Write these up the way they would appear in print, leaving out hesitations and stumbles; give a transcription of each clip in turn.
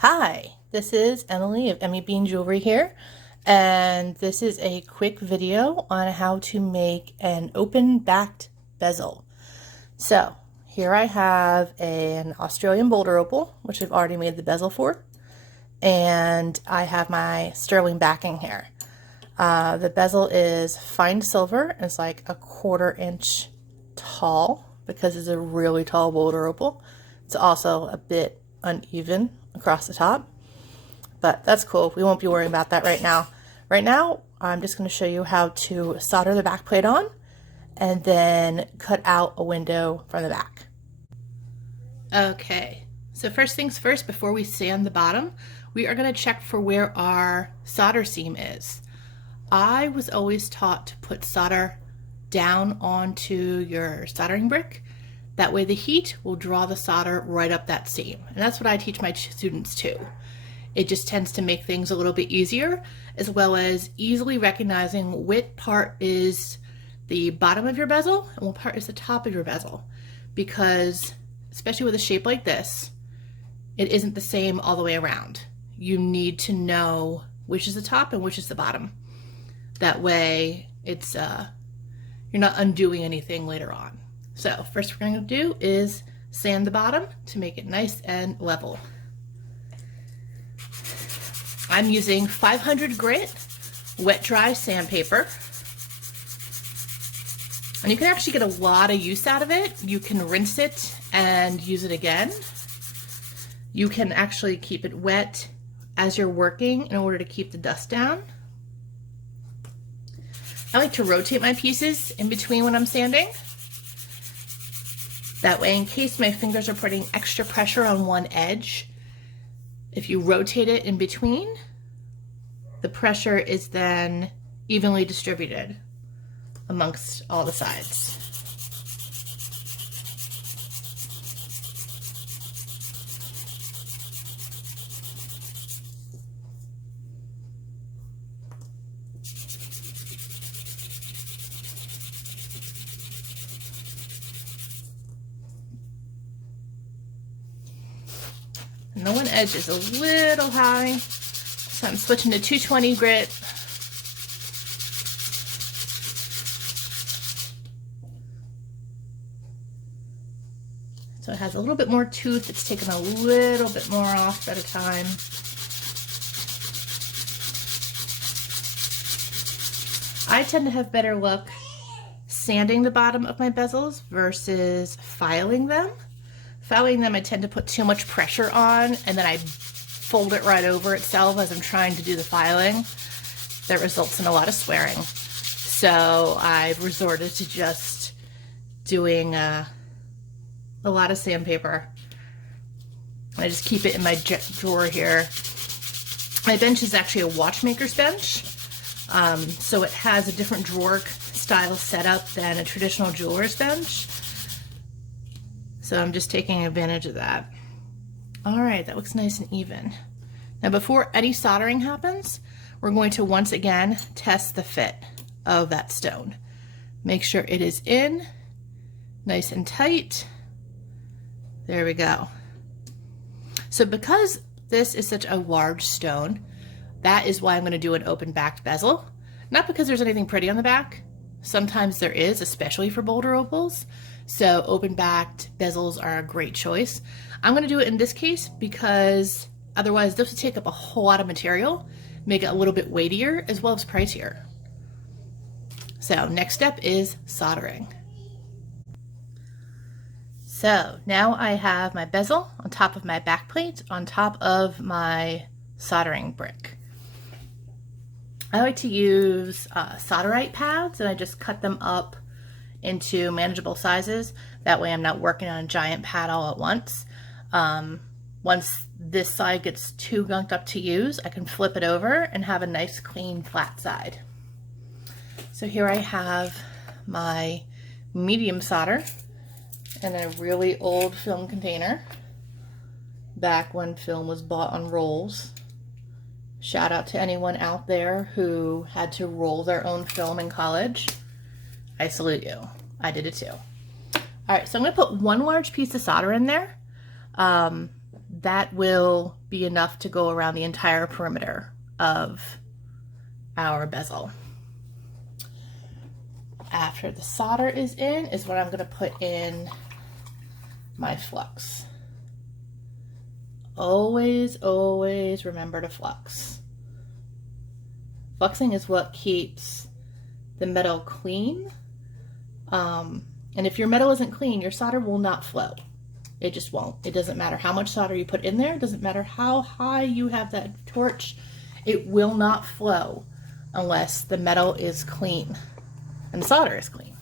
Hi, this is Emily of Emmy Bean Jewelry here, and this is a quick video on how to make an open backed bezel. So here I have an Australian boulder opal, which I've already made the bezel for, and I have my sterling backing here. The bezel is fine silver. It's like a 1/4 inch tall because it's a really tall boulder opal. It's also a bit uneven across the top, but that's cool. We won't be worrying about that right now. Right now, I'm just going to show you how to solder the back plate on and then cut out a window from the back. Okay, so first things first, before we sand the bottom, we are going to check for where our solder seam is. I was always taught to put solder down onto your soldering brick. That way the heat will draw the solder right up that seam. And that's what I teach my students too. It just tends to make things a little bit easier, as well as easily recognizing what part is the bottom of your bezel and what part is the top of your bezel. Because, especially with a shape like this, it isn't the same all the way around. You need to know which is the top and which is the bottom. That way it's you're not undoing anything later on. So first we're going to do is sand the bottom to make it nice and level. I'm using 500 grit wet dry sandpaper. And you can actually get a lot of use out of it. You can rinse it and use it again. You can actually keep it wet as you're working in order to keep the dust down. I like to rotate my pieces in between when I'm sanding. That way, in case my fingers are putting extra pressure on one edge, if you rotate it in between, the pressure is then evenly distributed amongst all the sides. And the one edge is a little high, so I'm switching to 220 grit. So it has a little bit more tooth. It's taken a little bit more off at a time. I tend to have better luck sanding the bottom of my bezels versus filing them. Filing them, I tend to put too much pressure on, and then I fold it right over itself as I'm trying to do the filing. That results in a lot of swearing. So I've resorted to just doing a lot of sandpaper. I just keep it in my drawer here. My bench is actually a watchmaker's bench, so it has a different drawer style setup than a traditional jeweler's bench. So I'm just taking advantage of that. All right, that looks nice and even. Now before any soldering happens, we're going to once again test the fit of that stone. Make sure it is in, nice and tight. There we go. So because this is such a large stone, that is why I'm going to do an open backed bezel. Not because there's anything pretty on the back. Sometimes there is, especially for boulder opals. So open backed bezels are a great choice. I'm going to do it in this case because otherwise this would take up a whole lot of material, make it a little bit weightier as well as pricier. So next step is soldering. So now I have my bezel on top of my back plate on top of my soldering brick. I like to use solderite pads, and I just cut them up into manageable sizes. That way I'm not working on a giant pad all at once. Once this side gets too gunked up to use, I can flip it over and have a nice clean flat side. So here I have my medium solder in a really old film container, back when film was bought on rolls. Shout out to anyone out there who had to roll their own film in college. I salute you. I did it too. All right, so I'm going to put one large piece of solder in there. that will be enough to go around the entire perimeter of our bezel. After the solder is in is when I'm going to put in my flux. Always, always remember to flux. Fluxing is what keeps the metal clean. And if your metal isn't clean, your solder will not flow. It just won't. It doesn't matter how much solder you put in there. It doesn't matter how high you have that torch. It will not flow unless the metal is clean and the solder is clean.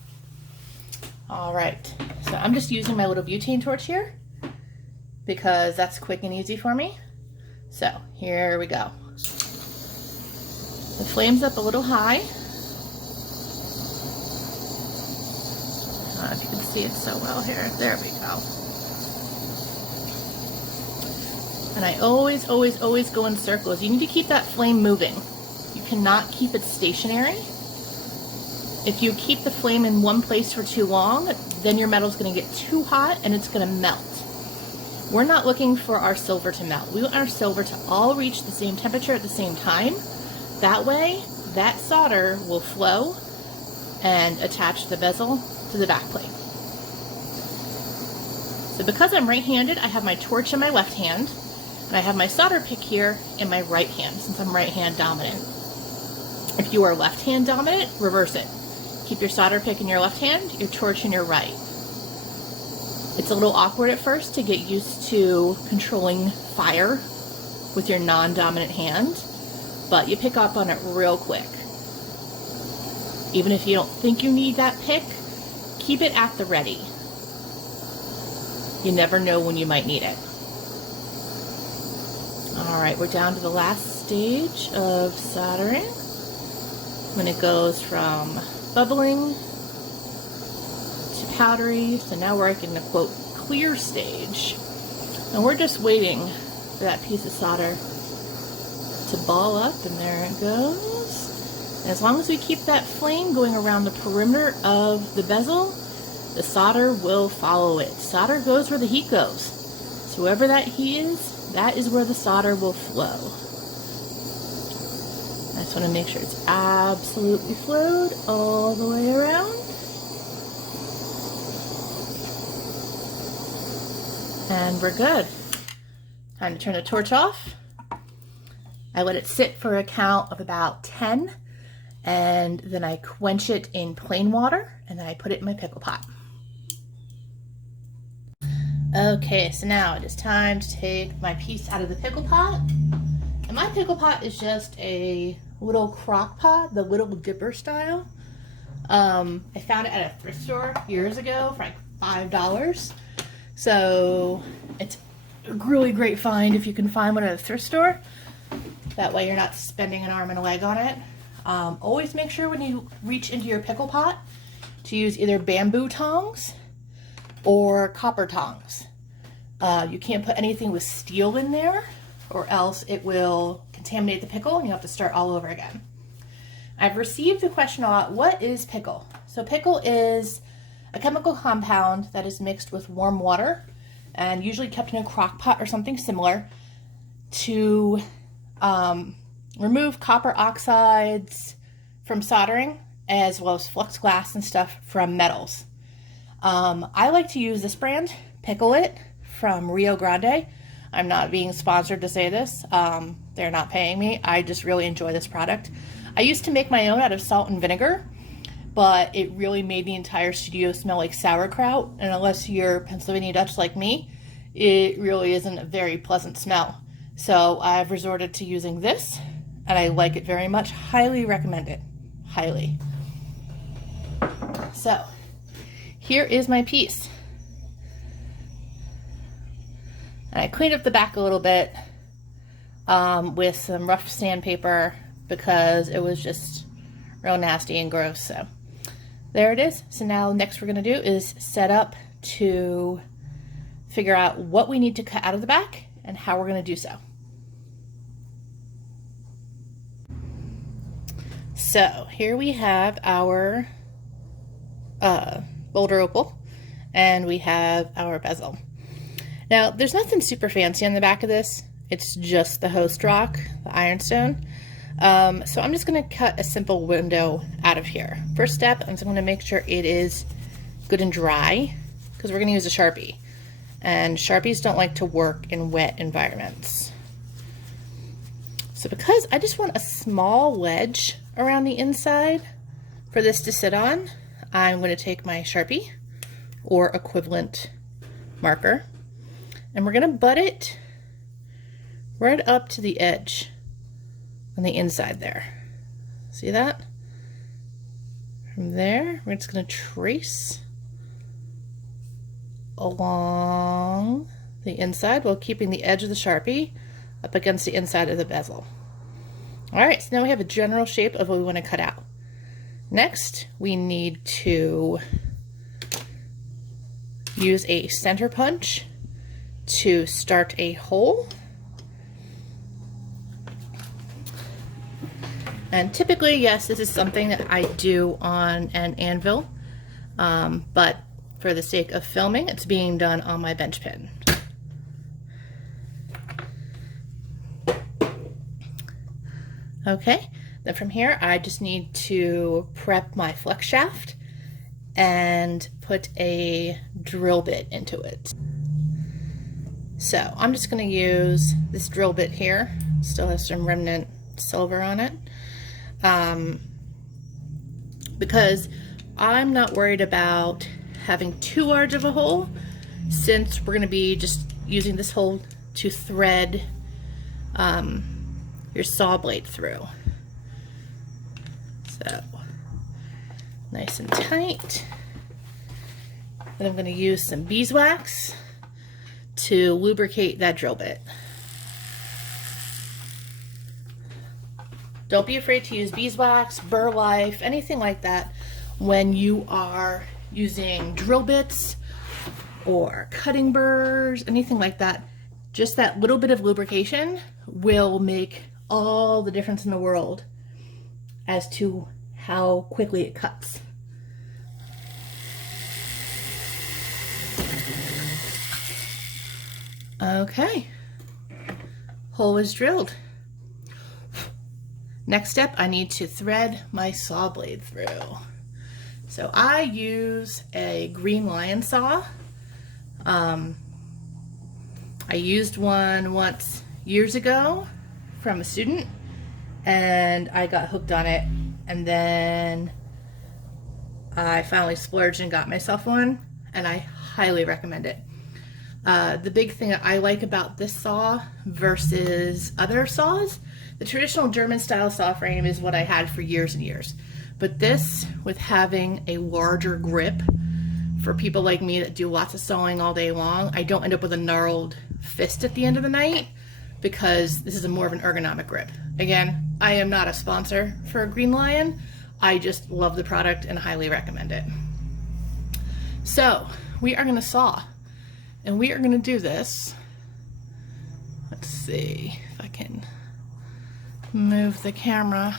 All right, so I'm just using my little butane torch here because that's quick and easy for me. So here we go. The flame's up a little high. I don't know if you can see it so well here. There we go. And I always, always, always go in circles. You need to keep that flame moving. You cannot keep it stationary. If you keep the flame in one place for too long, then your metal's going to get too hot and it's going to melt. We're not looking for our silver to melt. We want our silver to all reach the same temperature at the same time. That way, that solder will flow and attach the bezel to the back plate. So because I'm right-handed, I have my torch in my left hand, and I have my solder pick here in my right hand, since I'm right-hand dominant. If you are left-hand dominant, reverse it. Keep your solder pick in your left hand, your torch in your right. It's a little awkward at first to get used to controlling fire with your non-dominant hand, but you pick up on it real quick. Even if you don't think you need that pick, keep it at the ready. You never know when you might need it. All right, we're down to the last stage of soldering, when it goes from bubbling to powdery. So now we're in the quote clear stage, and we're just waiting for that piece of solder to ball up, and there it goes. And as long as we keep that flame going around the perimeter of the bezel, the solder will follow it. Solder goes where the heat goes. So wherever that heat is, that is where the solder will flow. I just want to make sure it's absolutely flowed all the way around. And we're good. Time to turn the torch off. I let it sit for a count of about 10, and then I quench it in plain water, and then I put it in my pickle pot. Okay, so now it is time to take my piece out of the pickle pot. And my pickle pot is just a little crock pot, the Little Dipper style. I found it at a thrift store years ago for like $5. So it's a really great find if you can find one at a thrift store. That way you're not spending an arm and a leg on it. Always make sure when you reach into your pickle pot to use either bamboo tongs or copper tongs. You can't put anything with steel in there, or else it will contaminate the pickle and you have to start all over again. I've received the question a lot, what is pickle? So pickle is a chemical compound that is mixed with warm water and usually kept in a crock pot or something similar to remove copper oxides from soldering, as well as flux glass and stuff from metals. I like to use this brand, Pickle It, from Rio Grande. I'm not being sponsored to say this. They're not paying me. I just really enjoy this product. I used to make my own out of salt and vinegar, but it really made the entire studio smell like sauerkraut. And unless you're Pennsylvania Dutch like me, it really isn't a very pleasant smell. So I've resorted to using this, and I like it very much. Highly recommend it. Highly. So here is my piece. And I cleaned up the back a little bit with some rough sandpaper because it was just real nasty and gross. So there it is. So now next we're going to do is set up to figure out what we need to cut out of the back and how we're going to do so. So here we have our boulder opal, and we have our bezel. Now, there's nothing super fancy on the back of this. It's just the host rock, the ironstone. So I'm just going to cut a simple window out of here. First step, I'm just going to make sure it is good and dry because we're going to use a Sharpie. And Sharpies don't like to work in wet environments. So because I just want a small ledge around the inside for this to sit on, I'm going to take my Sharpie or equivalent marker, and we're going to butt it right up to the edge on the inside there. See that? From there, we're just going to trace along the inside while keeping the edge of the Sharpie up against the inside of the bezel. All right, so now we have a general shape of what we want to cut out. Next, we need to use a center punch to start a hole. And typically, yes, this is something that I do on an anvil, but for the sake of filming, it's being done on my bench pin. Okay, then from here, I just need to prep my flex shaft and put a drill bit into it. So I'm just going to use this drill bit here. Still has some remnant silver on it. Because I'm not worried about having too large of a hole, since we're going to be just using this hole to thread your saw blade through. So nice and tight. Then I'm going to use some beeswax to lubricate that drill bit. Don't be afraid to use beeswax, burr life, anything like that when you are using drill bits or cutting burrs, anything like that. Just that little bit of lubrication will make all the difference in the world as to how quickly it cuts. Okay, hole is drilled. Next step, I need to thread my saw blade through. So I use a green lion saw. I used one once years ago from a student, and I got hooked on it, and then I finally splurged and got myself one, and I highly recommend it. The big thing that I like about this saw versus other saws, the traditional German style saw frame is what I had for years and years. But this, with having a larger grip for people like me that do lots of sawing all day long, I don't end up with a gnarled fist at the end of the night because this is a more of an ergonomic grip. Again, I am not a sponsor for Green Lion. I just love the product and highly recommend it. So we are going to saw, and we are going to do this. Let's see if I can move the camera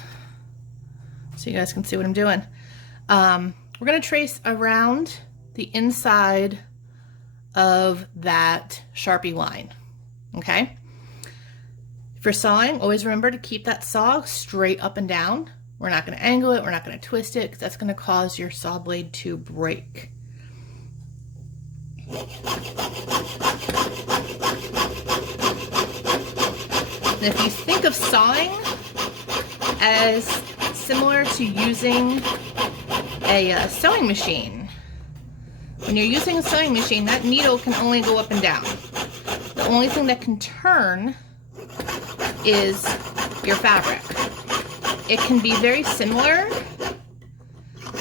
so you guys can see what I'm doing. We're going to trace around the inside of that Sharpie line, okay? If you're sawing, always remember to keep that saw straight up and down. We're not going to angle it, we're not going to twist it, because that's going to cause your saw blade to break. And if you think of sawing as similar to using a sewing machine, when you're using a sewing machine, that needle can only go up and down. The only thing that can turn is your fabric. It can be very similar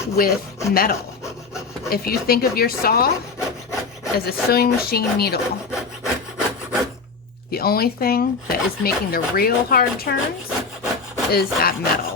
with metal. If you think of your saw as a sewing machine needle, the only thing that is making the real hard turns is that metal.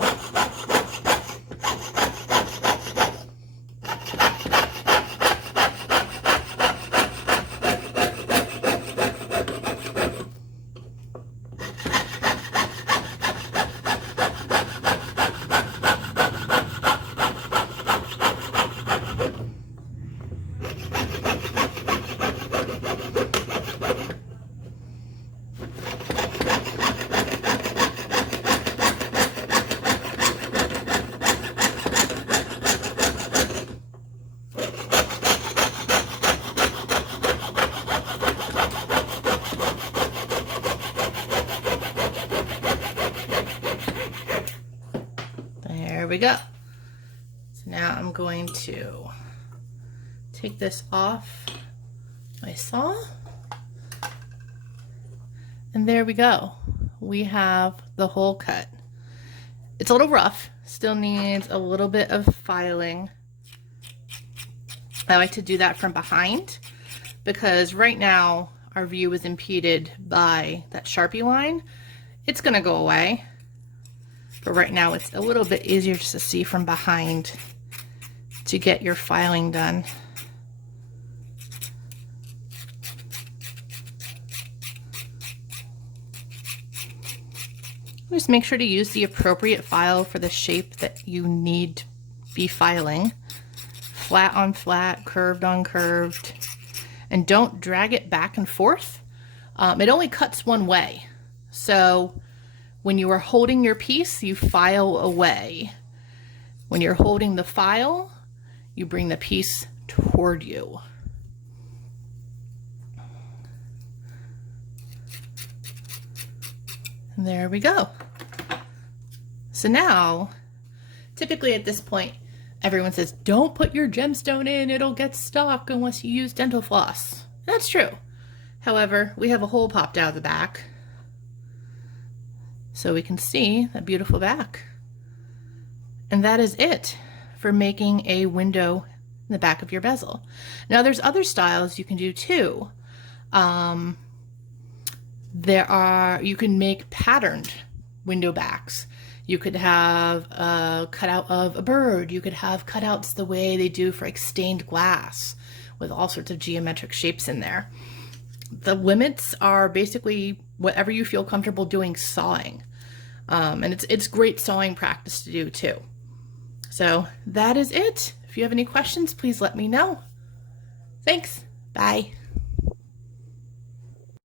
we go. So now I'm going to take this off my saw. And there we go. We have the hole cut. It's a little rough, still needs a little bit of filing. I like to do that from behind because right now our view is impeded by that Sharpie line. It's gonna go away, but right now it's a little bit easier just to see from behind to get your filing done. Just make sure to use the appropriate file for the shape that you need to be filing. Flat on flat, curved on curved, and don't drag it back and forth. It only cuts one way. So when you are holding your piece, you file away. When you're holding the file, you bring the piece toward you. And there we go. So now, typically at this point, everyone says, don't put your gemstone in, it'll get stuck unless you use dental floss. That's true. However, we have a hole popped out of the back, so we can see that beautiful back. And that is it for making a window in the back of your bezel. Now there's other styles you can do too. You can make patterned window backs. You could have a cutout of a bird. You could have cutouts the way they do for like stained glass with all sorts of geometric shapes in there. The limits are basically whatever you feel comfortable doing sawing. And it's great sawing practice to do too. So that is it. If you have any questions, please let me know. Thanks. Bye.